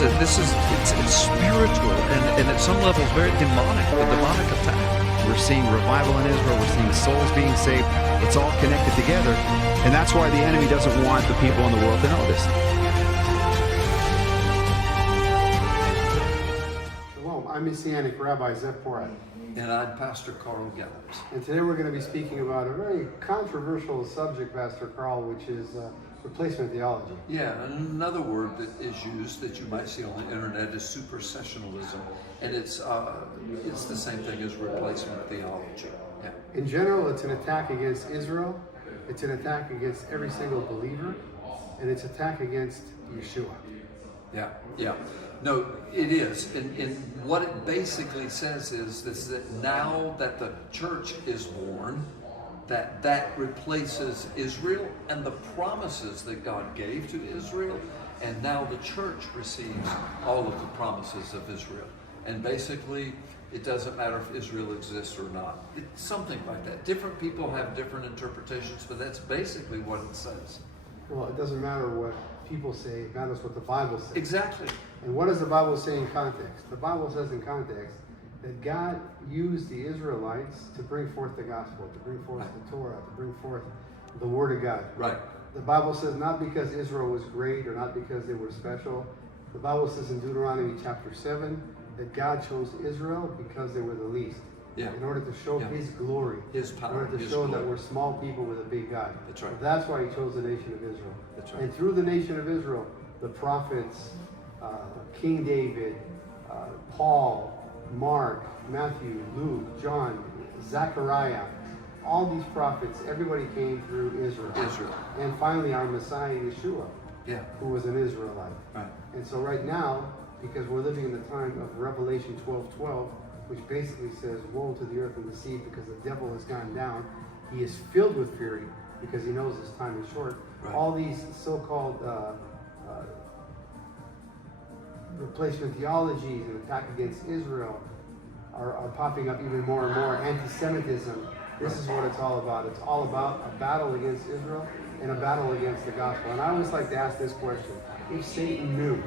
it's spiritual and at some levels very demonic, a demonic attack. We're seeing revival in Israel. We're seeing souls being saved. It's all connected together. And that's why the enemy doesn't want the people in the world to know this. Shalom, I'm Messianic Rabbi Porat. And I'm Pastor Carl Gallups. And today we're going to be speaking about a very controversial subject, Pastor Carl, which is replacement theology. Yeah, and another word that is used that you might see on the internet is supersessionalism, and it's the same thing as replacement theology. Yeah. In general, it's an attack against Israel, it's an attack against every single believer, and it's an attack against Yeshua. Yeah. No, it is. And what it basically says is that now that the church is born, that replaces Israel and the promises that God gave to Israel, and now the church receives all of the promises of Israel. And basically, it doesn't matter if Israel exists or not. It's something like that. Different people have different interpretations, but that's basically what it says. Well, it doesn't matter what people say, it matters what the Bible says. Exactly. And what does the Bible say in context? The Bible says in context that God used the Israelites to bring forth the gospel, to bring forth the Torah, to bring forth the Word of God. Right. The Bible says not because Israel was great or not because they were special. The Bible says in Deuteronomy chapter 7 that God chose Israel because they were the least. Yeah. In order to show His glory. His power. In order to show that we're small people with a big God. That's right. So that's why He chose the nation of Israel. That's right. And through the nation of Israel, the prophets, King David, Paul, Mark, Matthew, Luke, John, Zechariah, all these prophets, everybody came through Israel. And finally our Messiah, Yeshua, who was an Israelite. Right. And so right now, because we're living in the time of Revelation 12:12, which basically says, woe to the earth and the sea because the devil has gone down. He is filled with fury because he knows his time is short. Right. All these so-called replacement theologies and attack against Israel are popping up even more and more. Anti-Semitism. This is what it's all about. It's all about a battle against Israel and a battle against the gospel. And I always like to ask this question. If Satan knew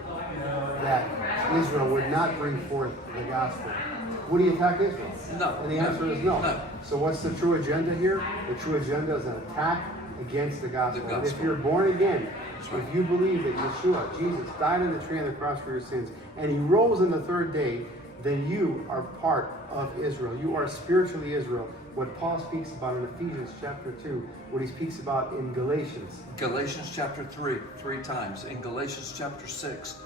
that Israel would not bring forth the gospel, would he attack Israel? No. And the answer is no. So what's the true agenda here? The true agenda is an attack against the gospel. And if you're born again, if you believe that Yeshua, Jesus, died on the tree on the cross for your sins, and He rose on the third day, then you are part of Israel. You are spiritually Israel. What Paul speaks about in Ephesians chapter 2, what he speaks about in Galatians. Galatians chapter 3 times. In Galatians chapter 6,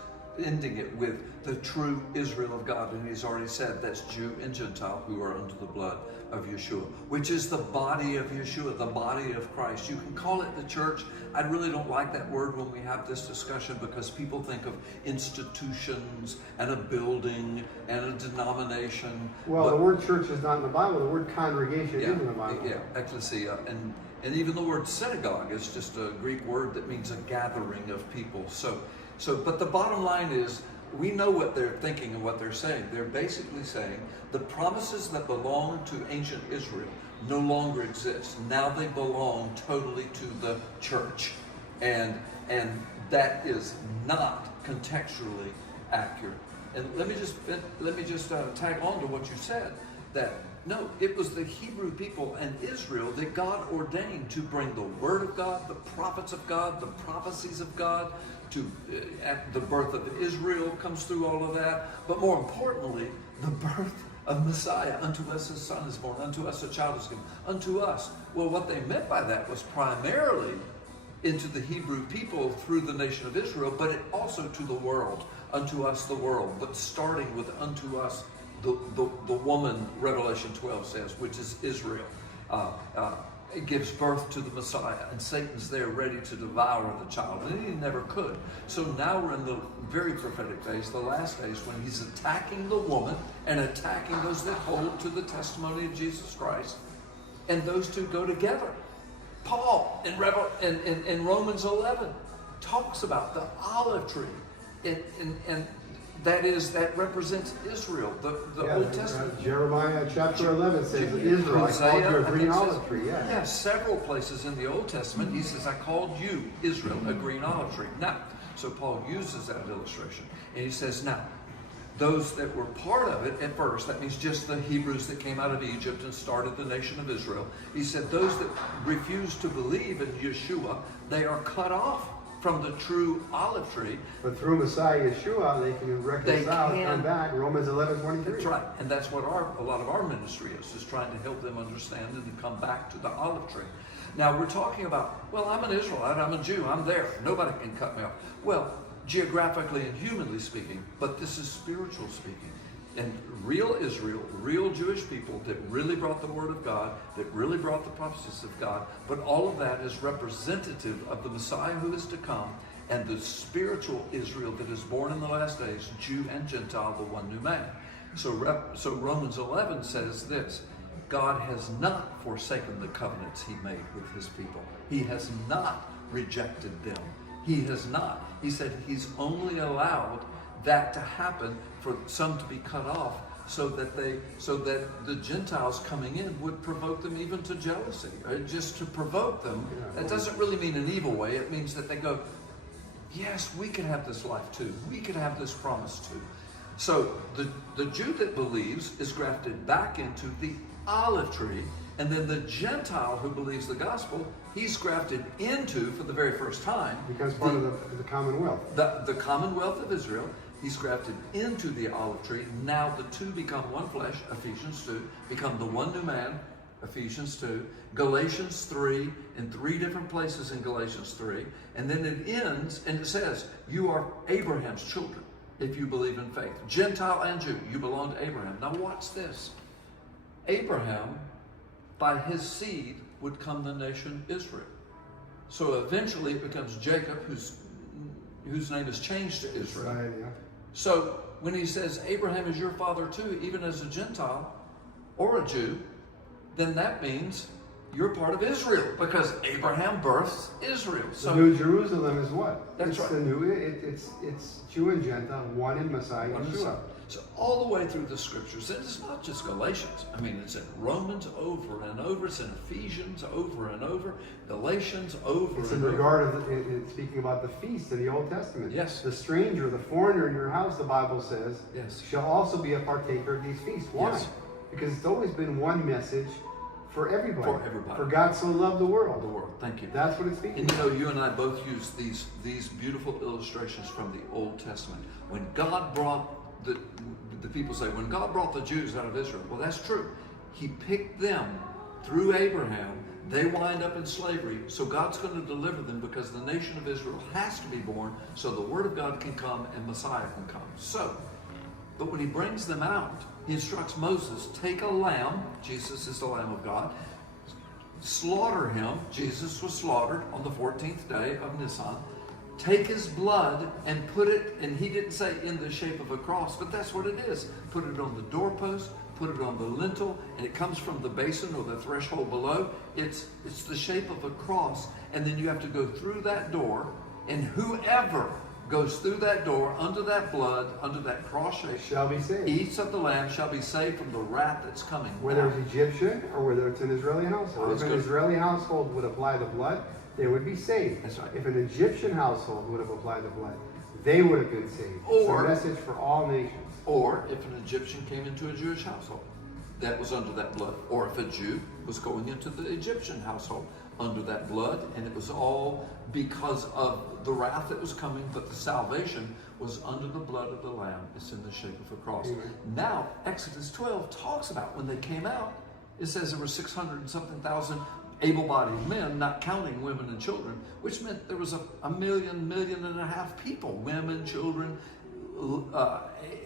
ending it with the true Israel of God. And he's already said that's Jew and Gentile who are under the blood of Yeshua, which is the body of Yeshua, the body of Christ. You can call it the church. I really don't like that word when we have this discussion because people think of institutions and a building and a denomination. Well, the word church is not in the Bible. The word congregation is in the Bible. Yeah, ecclesia. And even the word synagogue is just a Greek word that means a gathering of people. But the bottom line is, we know what they're thinking and what they're saying. They're basically saying the promises that belong to ancient Israel no longer exist. Now they belong totally to the church. And that is not contextually accurate. And let me just tag on to what you said, that no, it was the Hebrew people and Israel that God ordained to bring the Word of God, the prophets of God, the prophecies of God, to at the birth of Israel comes through all of that. But more importantly, the birth of Messiah. Unto us a son is born, unto us a child is given, unto us. Well, what they meant by that was primarily into the Hebrew people through the nation of Israel, but it also to the world, unto us the world, but starting with unto us the woman, Revelation 12 says, which is Israel. It gives birth to the Messiah, and Satan's there ready to devour the child, and he never could. So now we're in the very prophetic days, the last days, when he's attacking the woman and attacking those that hold to the testimony of Jesus Christ, and those two go together. Paul in Romans 11 talks about the olive tree, and that represents Israel, the Old Testament. Jeremiah chapter 11 says, Israel, I called you a green olive tree. Several places in the Old Testament, he says, I called you, Israel, a green olive tree. Now, So Paul uses that illustration. And he says, now, those that were part of it at first, that means just the Hebrews that came out of Egypt and started the nation of Israel. He said those that refuse to believe in Yeshua, they are cut off from the true olive tree. But through Messiah Yeshua, they can reconcile and come back. Romans 11:23. That's right. And that's what a lot of our ministry is trying to help them understand and to come back to the olive tree. Now we're talking about, well, I'm an Israelite, I'm a Jew, I'm there. Nobody can cut me off. Well, geographically and humanly speaking, but this is spiritual speaking. And real Israel, real Jewish people that really brought the Word of God, that really brought the prophecies of God, but all of that is representative of the Messiah who is to come and the spiritual Israel that is born in the last days, Jew and Gentile, the one new man. So Romans 11 says this, God has not forsaken the covenants he made with his people. He has not rejected them. He has not. He said he's only allowed that to happen for some to be cut off so that the Gentiles coming in would provoke them even to jealousy, right? Just to provoke them. That doesn't really mean an evil way. It means that they go, yes, we could have this life too. We could have this promise too. So the Jew that believes is grafted back into the olive tree, and then the Gentile who believes the gospel, he's grafted into, for the very first time, becomes part of the commonwealth. The commonwealth of Israel. He's grafted into the olive tree. Now the two become one flesh, Ephesians 2, become the one new man, Ephesians 2, Galatians 3, in 3 different places in Galatians 3, and then it ends, and it says, you are Abraham's children if you believe in faith. Gentile and Jew, you belong to Abraham. Now watch this. Abraham, by his seed, would come the nation Israel. So eventually it becomes Jacob, whose name is changed to Israel. Right, yeah. So when he says Abraham is your father too, even as a Gentile or a Jew, then that means you're part of Israel, because Abraham births Israel. So the New Jerusalem is what? That's it's right. The new. It's Jew and Gentile, one in Messiah Yeshua. So all the way through the scriptures, and it's not just Galatians. I mean, it's in Romans over and over. It's in Ephesians over and over. Galatians over It's and in over. regard of it's speaking about the feast in the Old Testament. Yes. The stranger, the foreigner in your house, the Bible says, Yes. shall also be a partaker of these feasts. Why? Yes. Because it's always been one message for everybody. For everybody. For God so loved the world. The world. Thank you. That's what it's speaking And about. you and I both use these beautiful illustrations from the Old Testament. When God brought the people say, when God brought the Jews out of Israel, well, that's true. He picked them through Abraham. They wind up in slavery. So God's going to deliver them, because the nation of Israel has to be born so the Word of God can come and Messiah can come. So, but when he brings them out, he instructs Moses, take a lamb, Jesus is the Lamb of God, slaughter him. Jesus was slaughtered on the 14th day of Nisan. Take his blood and put it, and he didn't say in the shape of a cross, but that's what it is. Put it on the doorpost, put it on the lintel, and it comes from the basin or the threshold below. It's the shape of a cross, and then you have to go through that door, and whoever goes through that door, under that blood, under that cross shape, Shall be saved. eats of the lamb, shall be saved from the wrath that's coming. Whether it's Egyptian or whether it's an Israeli household. That's If an good. Israeli household would apply the blood, they would be saved. That's right. If an Egyptian household would have applied the blood, they would have been saved. Or- it's a message for all nations. Or if an Egyptian came into a Jewish household, that was under that blood. Or if a Jew was going into the Egyptian household under that blood, and it was all because of the wrath that was coming, but the salvation was under the blood of the Lamb. It's in the shape of a cross. Amen. Now, Exodus 12 talks about when they came out, it says there were 600 and something thousand able-bodied men, not counting women and children, which meant there was a million and a half people, women, children,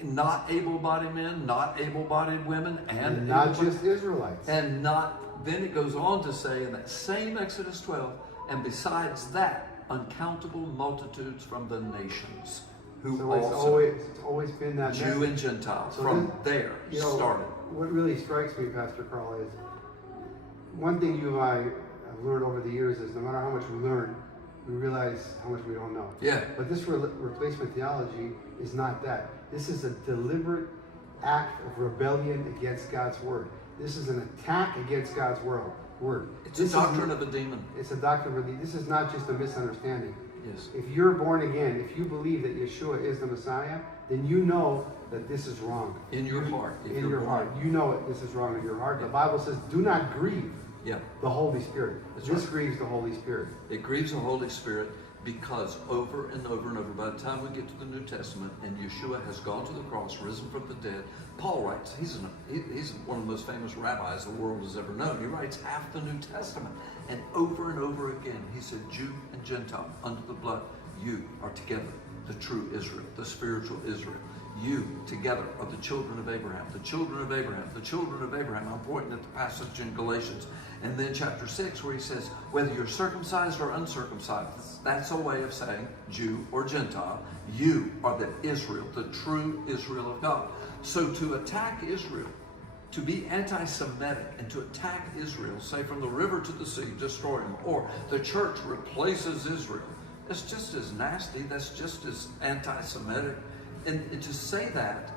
not able-bodied men, not able-bodied women, and not able-bodied- just Israelites. and not, then it goes on to say in that same Exodus 12, and besides that, uncountable multitudes from the nations, who So it's also, always been that Jew message. and Gentile, So from this- there you know, started. What really strikes me, Pastor Carl, is one thing you and I have learned over the years is no matter how much we learn, we realize how much we don't know. Yeah. But this replacement theology is not that. This is a deliberate act of rebellion against God's word. This is an attack against God's word. It's a doctrine of a demon. It's a doctrine of this is not just a misunderstanding. Yes. If you're born again, if you believe that Yeshua is the Messiah, then you know that this is wrong. In your heart. In your heart. You know it, this is wrong in your heart. Yeah. The Bible says, do not grieve Yeah. the Holy Spirit. That's This right. grieves the Holy Spirit. It grieves the Holy Spirit because over and over and over, by the time we get to the New Testament and Yeshua has gone to the cross, risen from the dead, Paul writes, he's one of the most famous rabbis the world has ever known. He writes half the New Testament. And over again, he said, Jew and Gentile, under the blood, you are together, the true Israel, the spiritual Israel. You together are the children of Abraham, the children of Abraham, the children of Abraham. I'm pointing at the passage in Galatians. And then chapter 6 where he says, whether you're circumcised or uncircumcised, that's a way of saying Jew or Gentile, you are the Israel, the true Israel of God. So to attack Israel, to be anti-Semitic and to attack Israel, say from the river to the sea, destroy them, or the church replaces Israel, that's just as nasty, that's just as anti-Semitic. And to say that,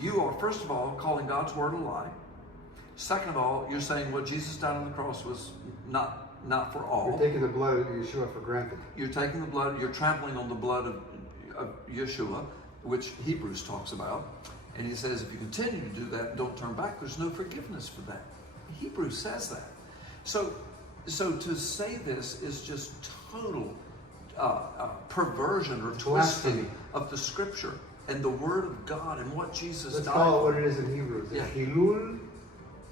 you are, first of all, calling God's word a lie. Second of all, you're saying what Jesus died on the cross was not for all. You're taking the blood of Yeshua for granted. You're taking the blood, you're trampling on the blood of Yeshua, which Hebrews talks about. And he says, if you continue to do that and don't turn back, there's no forgiveness for that. Hebrews says that. So to say this is just total perversion or twisting of the scripture and the word of God and what Jesus Let's died call it for. what it is in Hebrews. It's Yeah. Hilul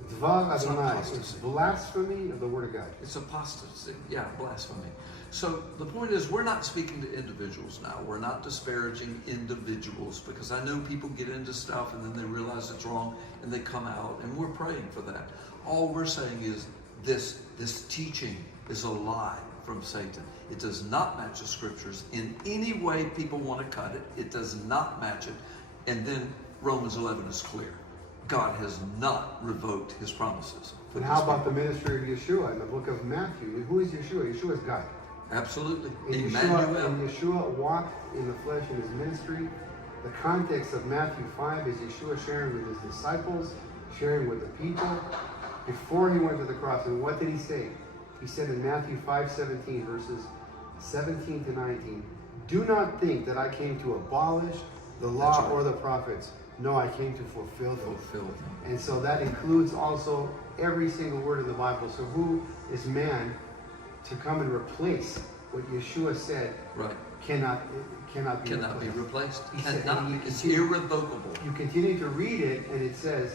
Dvar It's Adonai. apostasy. It's blasphemy of the word of God. It's apostasy, yeah, blasphemy. So the point is, we're not speaking to individuals now. We're not disparaging individuals, because I know people get into stuff and then they realize it's wrong and they come out, and we're praying for that. All we're saying is this teaching is a lie from Satan. It does not match the scriptures in any way people want to cut it. It does not match it. And then Romans 11 is clear. God has not revoked his promises. And how about the ministry of Yeshua in the book of Matthew? Who is Yeshua? Yeshua is God. Absolutely. And Yeshua walked in the flesh in his ministry. The context of Matthew 5 is Yeshua sharing with his disciples, sharing with the people before he went to the cross. And what did he say? He said in Matthew 5:17, verses 17 to 19, do not think that I came to abolish the law or the prophets. No, I came to fulfill them. And so that includes also every single word of the Bible. So who is man to come and replace what Yeshua said? Right. Cannot be replaced. He It's said, irrevocable. You continue to read it, and it says,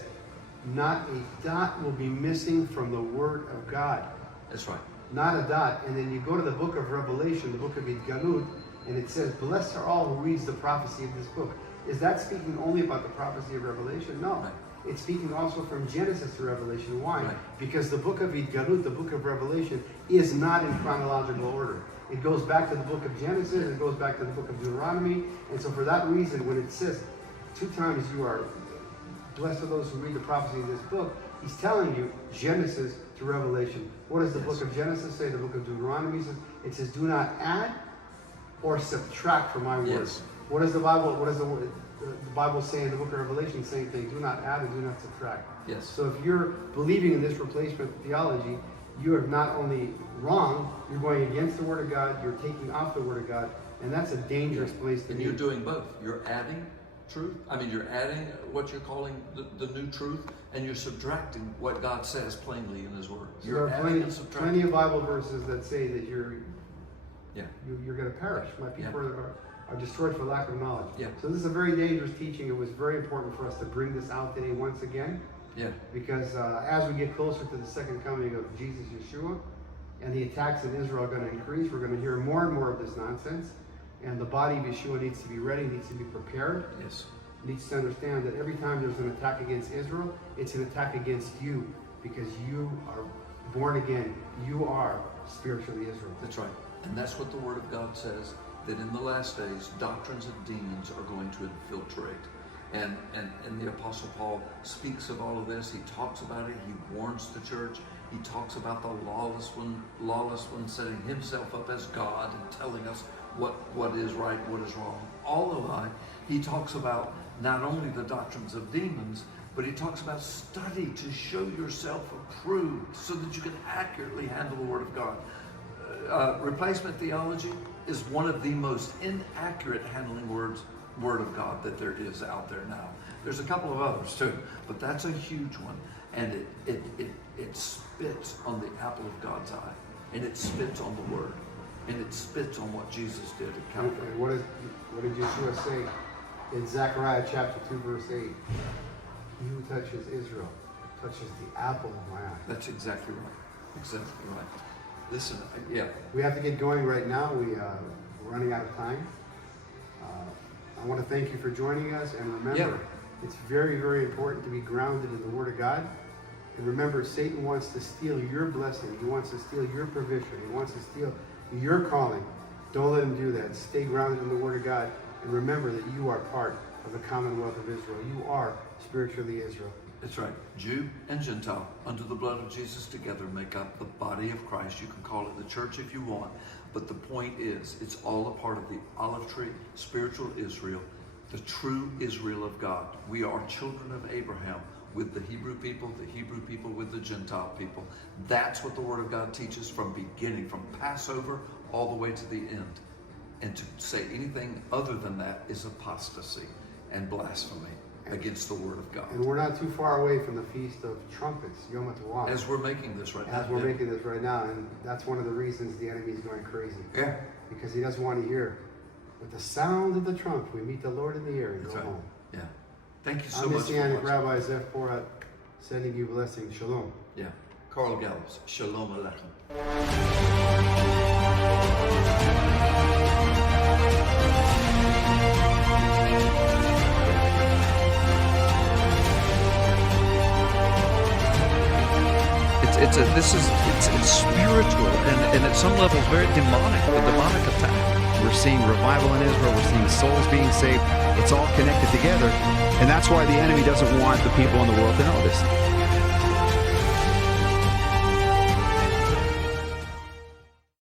not a dot will be missing from the word of God. That's right. Not a dot. And then you go to the book of Revelation, the book of Galut, and it says, blessed are all who reads the prophecy of this book. Is that speaking only about the prophecy of Revelation? No. Right. It's speaking also from Genesis to Revelation. Why? Right. Because the book of Galut, the book of Revelation, is not in chronological order. It goes back to the book of Genesis, it goes back to the book of Deuteronomy. And so for that reason, when it says 2 times you are blessed are those who read the prophecy of this book, he's telling you Genesis to Revelation. What does the book of Genesis say? The book of Deuteronomy says, it says, do not add or subtract from my words. Yes. What does the Bible say in the book of Revelation? Same thing. Do not add and do not subtract. Yes. So if you're believing in this replacement theology, you are not only wrong, you're going against the Word of God, you're taking off the Word of God, and that's a dangerous place to be. And you're doing both. You're adding truth. You're adding what you're calling the new truth, and you're subtracting what God says plainly in his Word. So You're there are adding and subtracting. plenty of Bible verses that say that you're going to perish. My people are destroyed for lack of knowledge. Yeah. So this is a very dangerous teaching. It was very important for us to bring this out today once again. Yeah. Because as we get closer to the second coming of Jesus Yeshua, and the attacks in Israel are going to increase, we're going to hear more and more of this nonsense. And the body of Yeshua needs to be ready, needs to be prepared. Yes. Needs to understand that every time there's an attack against Israel, it's an attack against you, because you are born again. You are spiritually Israel. That's right. And that's what the Word of God says, that in the last days, doctrines of demons are going to infiltrate. And the Apostle Paul speaks of all of this. He talks about it. He warns the church. He talks about the lawless one setting himself up as God and telling us what is right, what is wrong. All the lie. He talks about not only the doctrines of demons, but he talks about study to show yourself approved so that you can accurately handle the Word of God. Replacement theology, is one of the most inaccurate handling word of God that there is out there now. There's a couple of others too, but that's a huge one. And it spits on the apple of God's eye. And it spits on the word. And it spits on what Jesus did at Calvary. And what did Yeshua say in Zechariah chapter 2, verse 8? He who touches Israel touches the apple of my eye. That's exactly right. Exactly right. Listen, yeah. We have to get going right now. We're running out of time. I want to thank you for joining us. And remember, it's very, very important to be grounded in the Word of God. And remember, Satan wants to steal your blessing. He wants to steal your provision. He wants to steal your calling. Don't let him do that. Stay grounded in the Word of God. And remember that you are part of the Commonwealth of Israel. You are spiritually Israel. That's right. Jew and Gentile, under the blood of Jesus together, make up the body of Christ. You can call it the church if you want. But the point is, it's all a part of the olive tree, spiritual Israel, the true Israel of God. We are children of Abraham with the Hebrew people with the Gentile people. That's what the Word of God teaches from beginning, from Passover all the way to the end. And to say anything other than that is apostasy and blasphemy against the Word of God. And we're not too far away from the Feast of Trumpets, Yom HaTorah. As we're making this right now. As we're making this right now, and that's one of the reasons the enemy is going crazy. Yeah. Because he doesn't want to hear, with the sound of the trump, we meet the Lord in the air and That's go right. home. Yeah. Thank you so I'm much. Messianic Rabbi Zef Porat, sending you blessings. Shalom. Yeah. Carl Gallups. Shalom Aleichem. It's spiritual and at some level very demonic, the demonic attack. We're seeing revival in Israel. We're seeing souls being saved. It's all connected together. And that's why the enemy doesn't want the people in the world to know this.